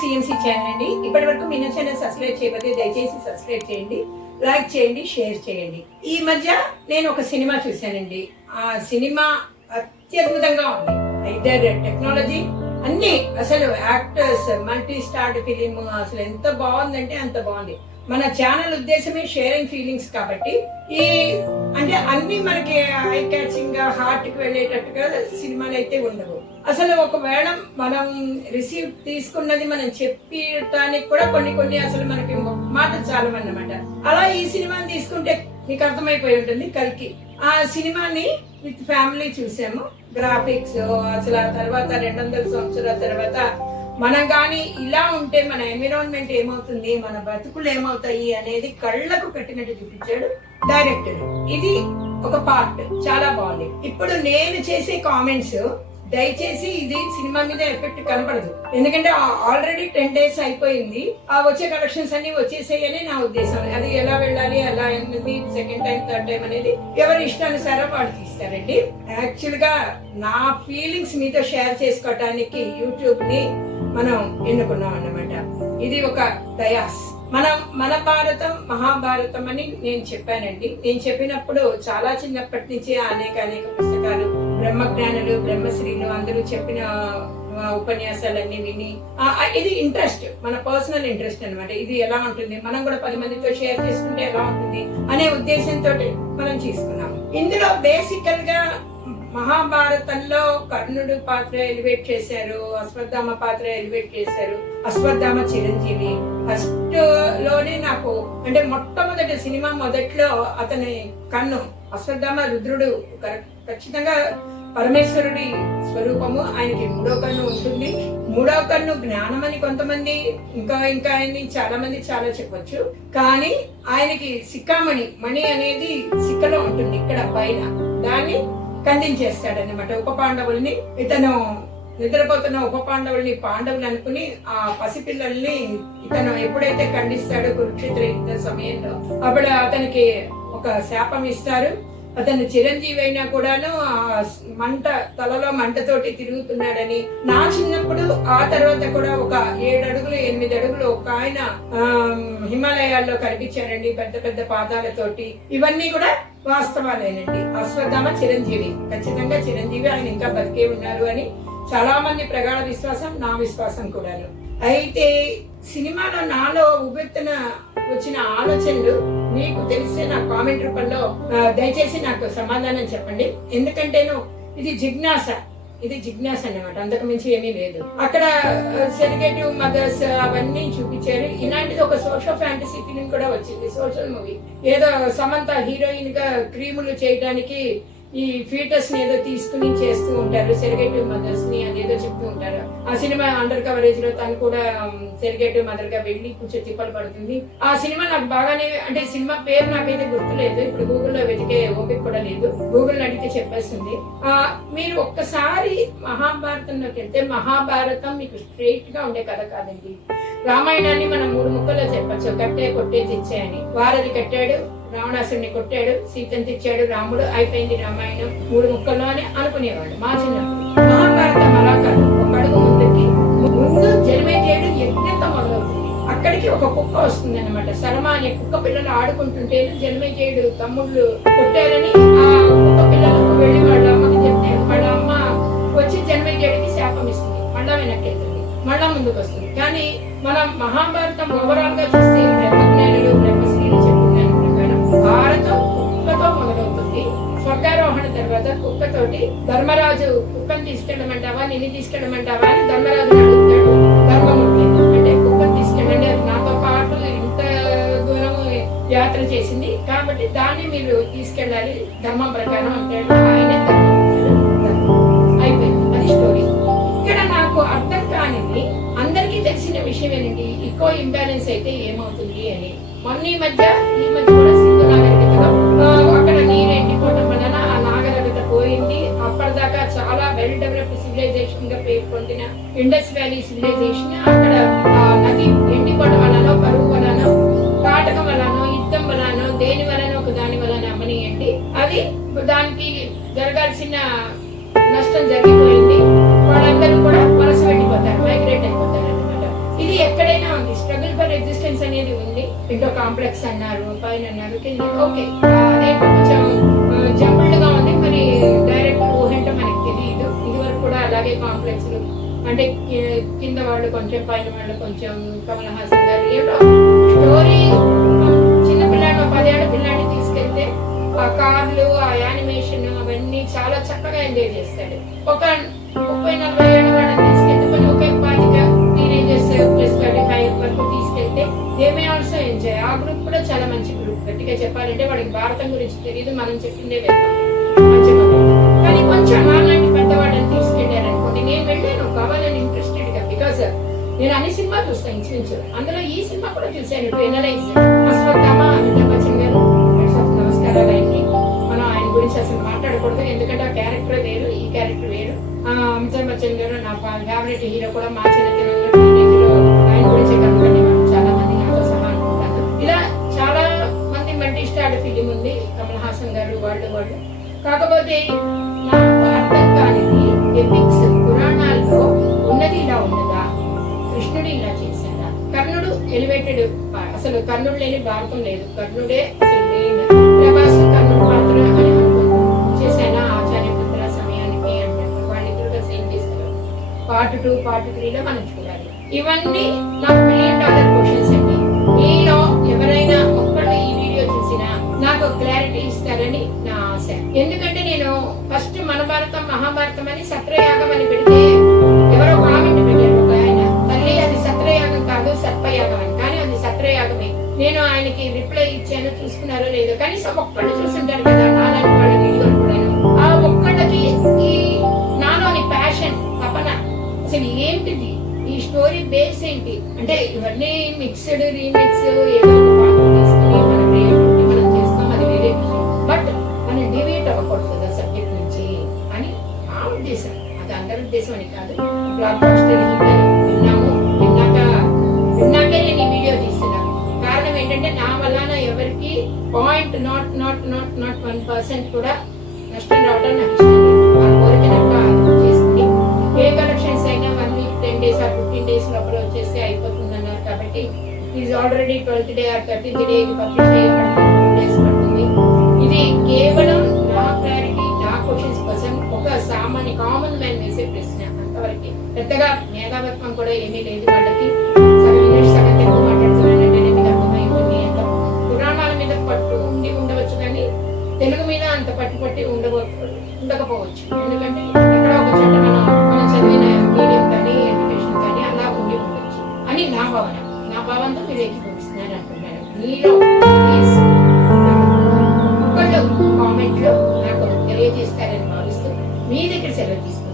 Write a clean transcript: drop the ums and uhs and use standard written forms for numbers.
CMC channel అండి. ఇప్పటి వరకు మీ ఛానల్ సబ్స్క్రైబ్ చేయకపోతే దయచేసి సబ్స్క్రైబ్ చేయండి, లైక్ చేయండి, షేర్ చేయండి. ఈ మధ్య నేను ఒక సినిమా చూశానండి. ఆ సినిమా అత్యద్భుతంగా ఉంది. ఐదర్ టెక్నాలజీ అన్ని, అసలు యాక్టర్స్, మల్టీ స్టార్ ఫిలిం అసలు ఎంత బాగుందంటే అంత బాగుంది. మన ఛానల్ ఉద్దేశమే షేరింగ్ ఫీలింగ్స్ కాబట్టి ఈ అంటే అన్ని మనకి ఐ క్యాచింగ్ గా హార్ట్ కి వెళ్ళేటట్టుగా సినిమాలు అయితే ఉండవు. అసలు ఒకవేళ మనం రిసీవ్ తీసుకున్నది మనం చెప్పడానికి కూడా కొన్ని అసలు మనకి మాట చాలవన్నమాట. అలా ఈ సినిమాని తీసుకుంటే మీకు అర్థమైపోయి ఉంటుంది. కల్కి ఆ సినిమాని విత్ ఫ్యామిలీ చూసాము. గ్రాఫిక్స్ అసలు ఆ తర్వాత 200 సంవత్సరాల తర్వాత మనం కానీ ఇలా ఉంటే మన ఎన్విరాన్మెంట్ ఏమవుతుంది, మన బతుకులు ఏమవుతాయి అనేది కళ్ళకు కట్టినట్టు చూపించాడు డైరెక్టర్. ఇది ఒక పార్ట్ చాలా బాగుంది. ఇప్పుడు నేను చేసే కామెంట్స్ దయచేసి ఇది సినిమా మీద ఎఫెక్ట్ కనపడదు, ఎందుకంటే ఆల్రెడీ 10 days అయిపోయింది. ఆ వచ్చే కలెక్షన్స్ అన్ని వచ్చేసాయని నా ఉద్దేశం. అది ఎలా వెళ్ళాలి, ఎలా ఎందుకు సెకండ్ టైం థర్డ్ టైం అనేది ఎవరి ఇష్టానుసారం వాళ్ళు తీస్తారండి. యాక్చువల్ గా నా ఫీలింగ్స్ మీతో షేర్ చేసుకోవటానికి యూట్యూబ్ ని మనం ఎన్నుకున్నాం అన్నమాట. ఇది ఒక డయాస్. మన భారతం మహాభారతం అని నేను చెప్పానండి. నేను చెప్పినప్పుడు చాలా చిన్నప్పటి నుంచి అనేక పుస్తకాలు, బ్రహ్మజ్ఞానులు, బ్రహ్మశ్రీలు అందరూ చెప్పిన ఉపన్యాసాలన్నీ విని ఇది ఇంట్రెస్ట్, మన పర్సనల్ ఇంట్రెస్ట్ అనమాట. ఇది ఎలా ఉంటుంది, మనం కూడా 10 మందితో షేర్ చేసుకుంటే ఎలా ఉంటుంది అనే ఉద్దేశంతో మనం తీసుకున్నాం. ఇందులో బేసికల్ గా మహాభారతంలో కర్ణుడు పాత్ర ఎలివేట్ చేశారు, అశ్వత్థామ పాత్ర ఎలివేట్ చేశారు. అశ్వత్థామ చిరంజీవి ఫస్ట్ లోనే నాకు అంటే మొట్టమొదటి సినిమా మొదట్లో అతని కన్ను, అశ్వత్థామ రుద్రుడు ఖచ్చితంగా పరమేశ్వరుడి స్వరూపము. ఆయనకి 3వ కన్ను ఉంటుంది. 3వ కన్ను జ్ఞానం అని కొంతమంది, ఇంకా ఆయన్ని చాలా మంది చాలా చెప్పొచ్చు. కానీ ఆయనకి సిక్కామణి, మణి అనేది సిక్కలో ఉంటుంది ఇక్కడ పైన, దాన్ని ఖండించేస్తాడన్నమాట. ఉప పాండవుల్ని, ఇతను నిద్రపోతున్న ఉప పాండవుల్ని పాండవులు అనుకుని ఆ పసిపిల్లల్ని ఇతను ఎప్పుడైతే ఖండిస్తాడో కురుక్షేత్ర యుద్ధ సమయంలో, అప్పుడు అతనికి ఒక శాపం ఇస్తారు. అతను చిరంజీవి అయినా కూడాను మంట, తలలో మంటతోటి తిరుగుతున్నాడని. నా చిన్నప్పుడు ఆ తర్వాత కూడా ఒక 7 అడుగులు 8 అడుగులు ఒక ఆయన హిమాలయాల్లో కనిపించారండి, పెద్ద పాదాలతోటి. ఇవన్నీ కూడా వాస్తవాలేనండి. అశ్వత్థామ చిరంజీవి, ఖచ్చితంగా చిరంజీవి, ఆయన ఇంకా బతికే ఉన్నారు అని చాలా మంది ప్రగాఢ విశ్వాసం, నా విశ్వాసం కూడాను. అయితే సినిమాలో నాలో ఉవ్వెత్తున వచ్చిన ఆలోచనలు మీకు తెలిసే నా కామెంట్ రూపంలో దయచేసి నాకు సమాధానం చెప్పండి. ఎందుకంటేను ఇది జిజ్ఞాస అన్నమాట, అంతకు మించి ఏమీ లేదు. అక్కడ సెలిగేటివ్ మదర్స్ అవన్నీ చూపించారు. ఇలాంటిది ఒక సోషల్ ఫ్యాంటసీ ఫిలిం కూడా వచ్చింది, సోషల్ మూవీ. ఏదో సమంత హీరోయిన్ గా క్రీములు చేయడానికి ఈ ఫీటస్ ని ఏదో తీసుకుని చేస్తూ ఉంటారు, సెరిగేటివ్ మదర్స్ ని అదేదో చెప్తూ ఉంటారు. ఆ సినిమా అండర్ కవరేజ్ లో తను కూడా సెరిగేటివ్ మదర్ గా వెళ్ళి కొంచెం తిప్పలు పడుతుంది. ఆ సినిమా నాకు బాగానే, అంటే సినిమా పేరు నాకైతే గుర్తులేదు, ఇప్పుడు గూగుల్లో వెతికే ఓపిక కూడా లేదు, గూగుల్ అడిగితే చెప్పేస్తుంది. మీరు ఒక్కసారి మహాభారతంలోకి వెళ్తే, మహాభారతం మీకు స్ట్రైట్ గా ఉండే కథ కాదండి. రామాయణాన్ని మనం 3 ముక్కల్లో చెప్పచ్చు, కట్టే కొట్టే తెచ్చాయని. వారధి కట్టాడు, రావణాసుడిని కొట్టాడు, సీతను తెచ్చాడు రాముడు, అయిపోయింది రామాయణం 3 ముక్కల్లో అని అనుకునేవాడు మా చిన్నప్పుడు. మహాభారతం అలా కాదు, ఒక అడుగు ముందు జన్మేజయుడు యజ్ఞంతో మొదలవుతుంది. అక్కడికి ఒక కుక్క వస్తుంది అనమాట, శర్మ అనే కుక్క పిల్లలు ఆడుకుంటుంటే జన్మేజయుడు తమ్ముళ్ళు కొట్టారని ఆ కుక్క పిల్లలకు వెళ్ళి వాళ్ళ అమ్మకి చెప్తే, వాళ్ళ అమ్మ వచ్చి జన్మేజయుడికి శాపం ఇస్తుంది. మళ్ళా వెనక్కి వెళ్తుంది, మళ్ళా ముందుకు వస్తుంది. కానీ మనం మహాభారతం ఓవరాల్ గా చూస్తే బ్రహ్మజ్ఞానులు, బ్రహ్మశ్రీలు చెప్పిన ప్రకారం భారతం కుక్కతో మొదలవుతుంది. స్వర్గారోహణ తర్వాత కుక్కతోటి ధర్మరాజు కుక్కను తీసుకెళ్ళమంటావా, నిన్ను తీసుకెళ్ళమంటావా అని ధర్మరాజు అడుగుతాడు. ధర్మమూర్తి అంటే కుక్కను తీసుకెళ్ళండి, అది నాతో పాటు ఇంత దూరం యాత్ర చేసింది కాబట్టి దాన్ని మీరు తీసుకెళ్ళాలి ధర్మం ప్రకారం అంటాడు. ఆయన అయిపోయింది, అది స్టోరీ. ఇక్కడ నాకు అర్థం కానిది, అందరికీ తెలిసిన విషయం ఏంటి, ఈకో ఇంబ్యాలెన్స్ అయితే ఏమవుతుంది అని. ఈ మధ్య కూడా సింధు నాగరికతలో అక్కడ నీరు ఎండిపోవడం వలన ఆ నాగరికత పోయింది. అప్పటిదాకా చాలా వెల్ డెవలప్డ్ సివిలైజేషన్ గా పేరు పొందిన ఇండస్ వ్యాలీ సివిలైజేషన్ అక్కడ నది ఎండిపోవడం వలన, కరువు వలన, కాటకం వలన, యుద్ధం వలన, దేని వలన ఒక దాని వలన అమ్మనియండి, అది దానికి జరగాల్సిన నష్టం జరిగిపోయింది. వాళ్ళందరూ కూడా వలస వెళ్ళిపోతారు, మైగ్రేట్ అయిపోతారు అనమాట. ఇది ఎక్కడైనా ఉంది, స్ట్రగుల్ ఫర్ ఎగ్జిస్టెన్స్ అనేది ఉంది. ఇంకో కాంప్లెక్స్ అన్నారు, పైన అన్నారు, కింద. ఓకే, అదే కొంచెం జంబుల్డ్ గా ఉంది. మరి డైరెక్ట్ ఊహంటే మనకి తెలియదు. ఇది వరకు కూడా అలాగే కాంప్లెక్స్ అంటే కింద వాళ్ళు కొంచెం, పైన వాళ్ళు కొంచెం. కమల్ హాసన్ గారు ఏదో స్టోరీ, చిన్నపిల్లాడు 10 ఏళ్ల పిల్లాడిని తీసుకెళ్తే ఆ కార్లు, ఆ యానిమేషన్ అవన్నీ చాలా చక్కగా ఎంజాయ్ చేస్తాడు. ఒక 30-40 ఏళ్ళ వాళ్ళని తీసుకెళ్తే కొన్ని ఒకే 25 టీనేజర్స్ ప్లస్ 35 వరకు తీసుకెళ్తే దే మే ఆల్సో ఎంజాయ్. ఆ గ్రూప్ కూడా చాలా మంచి గ్రూప్. గట్టిగా చెప్పాలంటే వాళ్ళకి భారతం గురించి తెలియదు, మనం చెప్పిందే వెళ్తాం మంచిగా. కానీ కొంచెం అలాంటి పెద్దవాళ్ళని తీసుకెళ్ళారనుకోండి, నేను వెళ్ళాను కావాలని ఇంట్రెస్టెడ్ గా. బికాస్ నేను అన్ని సినిమా చూస్తాను ఇంచుమించు. అందులో ఈ సినిమా కూడా చూశాను, టు ఎనలైజ్. అశ్వత్థామ, అమితాబ్ బచ్చన్ గారు, నమస్కారాలు ఆయనకి. మనం ఆయన గురించి అసలు మాట్లాడకూడదు, ఎందుకంటే ఆ క్యారెక్టర్ వేరు, ఈ క్యారెక్టర్ వేరు. అమితాబ్ బచ్చన్ గారు నా ఫేవరెట్ హీరో కూడా. మా చిన్నతనంలో టీనేజ్లో ఆయన గురించి కనుక్కొని చాలా మంది నాతో సహా అనుకుంటాను. ఇలా చాలా మంది మల్టీ స్టార్ ఫిలిం ఉంది, కమల్ హాసన్ గారు వాళ్ళు. కాకపోతే నాకు అర్థం కానిది, ఎపిక్స్ పురాణాల్లో ఉన్నది ఇలా ఉన్నదా, కృష్ణుడు ఇలా చేశాడా, కర్ణుడు ఎలివేటెడ్. అసలు కర్ణుడు లేని భారతం లేదు, కర్ణుడే అసలు మెయిన్. ప్రభాస్ కర్ణుడు పాత్ర అని చేశానా ఆచార్యపుత్ర సమయానికి అంటే వాళ్ళిద్దరు కలిసి ఏం చేస్తారు. పార్ట్ 2, పార్ట్ 3లో మనం చూడాలి. ఇవన్నీ నాకు $1 మిలియన్ క్వశ్చన్స్ అండి. మీలో ఎవరైనా ఒక్కళ్ళు ఈ వీడియో చూసినా నాకు క్లారిటీ ఇస్తారని నా ఆశ. ఎందుకంటే నేను ఫస్ట్ మన భారతం మహాభారతం అని సత్రయాగం అని పెడితే ఎవరో కామెంట్ పెట్టారు ఒక ఆయన, తల్లి అది సత్రయాగం కాదు సర్పయాగం అని. కానీ అది సత్రయాగమే. నేను ఆయనకి రిప్లై ఇచ్చాను, చూసుకున్నారో లేదో. కనీసం ఒక్కళ్ళు చూసుంటారు కదా నాలాంటి వాళ్ళ వీడియోలు కూడా. ఆ ఒక్కళ్ళకి ఈ నాలోని ప్యాషన్, తపన అసలు ఏంటిది, ఈ స్టోరీ బేస్ ఏంటి అంటే ఇవన్నీ మిక్స్డ్ రీమిక్స్ ఏదో తీసుకుని మన క్రియేటివిటీ మనం చేస్తాం, అది వేరే విషయం. బట్ మనం డివియేట్ అవ్వకూడదు కదా సబ్జెక్ట్ నుంచి అని నా ఉద్దేశం. అది అందరి ఉద్దేశం అని కాదు. బ్లాక్ బాస్టర్ విన్నాము, విన్నాకే నేను ఈ వీడియో తీస్తున్నాను. కారణం ఏంటంటే నా వల్ల ఎవరికి 0.00001% కూడా నష్టం రావడం నాకు ఇష్టం లేదు. ఆ కోరిక చేసుకుని ఏ కలెక్షన్స్ అయినా 1 వీక్ 10 days or 15 days లోపల వచ్చేస్తే అయిపోతుంది అన్నారు. కాబట్టి is already 12th day or 13th day publish అయ్యేప్పటికి 2 days పడుతుంది. ఇది కేవలం నా క్లారిటీ, నా క్వశ్చన్స్ కోసం ఒక సామాన్య కామన్ మ్యాన్ వేసే ప్రశ్న అంతవరకు. పెద్దగా మేధావత్వం కూడా ఏమీ లేదు వాళ్ళకి. సగం తెలుగు మాట్లాడుతున్నానంటే మీకు అర్థమైంది. అంత పురాణాల మీద పట్టు ఉండి ఉండవచ్చు, కానీ తెలుగు మీద అంత పట్టి ఉండకపోవచ్చు. ఎందుకంటే ఇక్కడ ఒక చోట మనం చదివిన మీడియం కానీ ఎడ్యుకేషన్ కానీ అలా ఉండి ఉండొచ్చు అని నా భావన. నా భావనతో మీరు ఏకీభవిస్తున్నాను అంటున్నాను. మీలో ప్లీజ్ ఒకళ్ళు కామెంట్లో నాకు తెలియజేస్తారని భావిస్తూ మీ దగ్గర సెలవు తీసుకుంటాను.